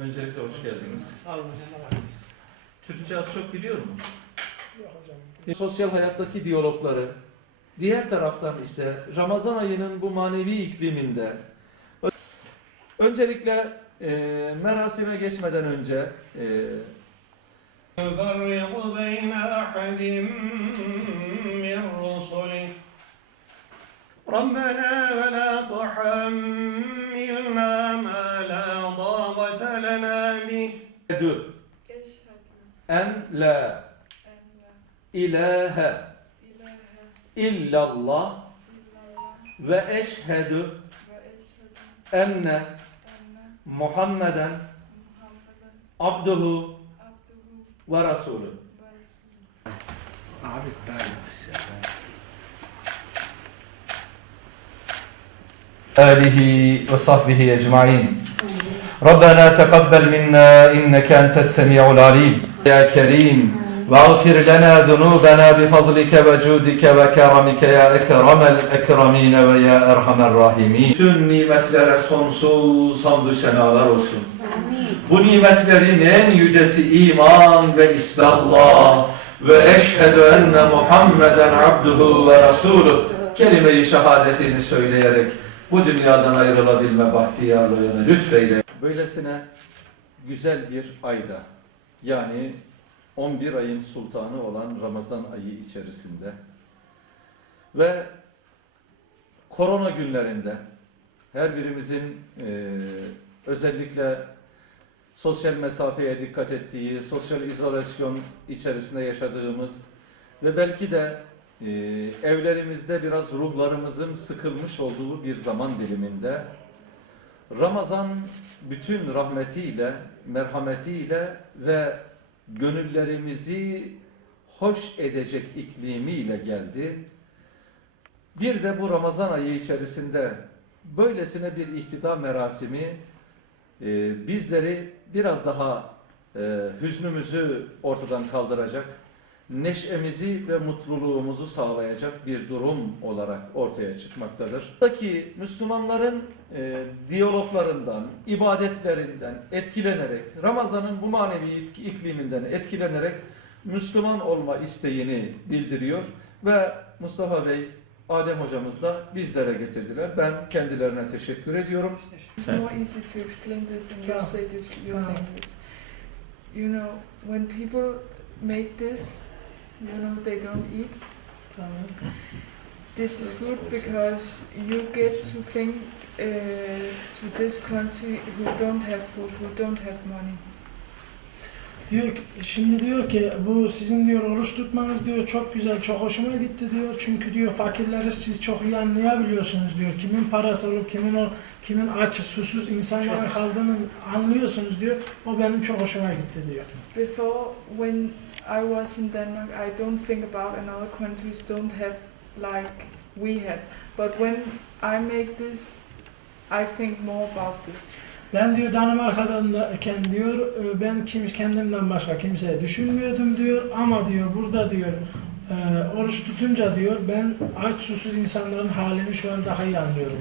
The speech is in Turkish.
Öncelikle hoş geldiniz. Sağ olun. Türkçe az çok biliyor mu? Yok hocam. Sosyal hayattaki diyalogları, diğer taraftan ise Ramazan ayının bu manevi ikliminde öncelikle e, merasime geçmeden önce e, ربنا ولا تحملنا ما لا طاقة لنا به dü Eşhedü en la en la ilahe ilahe illallah illallah ve eşhedü آله وصحبه أجمعين ربنا تقبل منا إنك أنت السميع العليم يا كريم واغفر لنا ذنوبنا بفضلك وجودك وكرمك يا أكرم الأكرمين ويا أرحم الراحمين Bütün nimetlere sonsuz hamdü senalar olsun. Bu nimetlerin en yücesi iman ve İslam'la ve eşhedü enne Muhammeden abduhu ve rasuluh kelime-i şehadetini söyleyerek bu dünyadan ayrılabilme bahtiyarlığını lütfeyle. Böylesine güzel bir ayda yani 11 ayın sultanı olan Ramazan ayı içerisinde ve korona günlerinde her birimizin eee, özellikle sosyal mesafeye dikkat ettiği, sosyal izolasyon içerisinde yaşadığımız ve belki de e, evlerimizde biraz ruhlarımızın sıkılmış olduğu bir zaman diliminde Ramazan bütün rahmetiyle, merhametiyle ve gönüllerimizi hoş edecek iklimiyle geldi. Bir de bu Ramazan ayı içerisinde böylesine bir ihtida merasimi e, bizleri biraz daha e, hüznümüzü ortadan kaldıracak, neşemizi ve mutluluğumuzu sağlayacak bir durum olarak ortaya çıkmaktadır. Buradaki Müslümanların e, diyaloglarından, ibadetlerinden etkilenerek, Ramazan'ın bu manevi ikliminden etkilenerek Müslüman olma isteğini bildiriyor ve Mustafa Bey, Adem hocamız da bizlere getirdiler. Ben kendilerine teşekkür ediyorum. It's Yeah. more easy to explain this and you Yeah. say this your Yeah. language. You know, when people make this, you know, they don't eat. tamam. This is good because you get to think uh, to this country who don't have food, who don't have money. Diyor ki, şimdi diyor ki bu sizin diyor oruç tutmanız diyor çok güzel, çok hoşuma gitti diyor. Çünkü diyor fakirleri siz çok iyi anlayabiliyorsunuz diyor. Kimin parası olup kimin o kimin aç, susuz insanların kaldığını anlıyorsunuz diyor. O benim çok hoşuma gitti diyor. Before, when I was in Denmark, I don't think about another countries don't have like we have. But when I make this, I think more about this. Ben diyor Danimarka'dayken diyor e, ben kim kendimden başka kimseye düşünmüyordum diyor ama diyor burada diyor e, oruç tutunca diyor ben aç susuz insanların halini şu an daha iyi anlıyorum.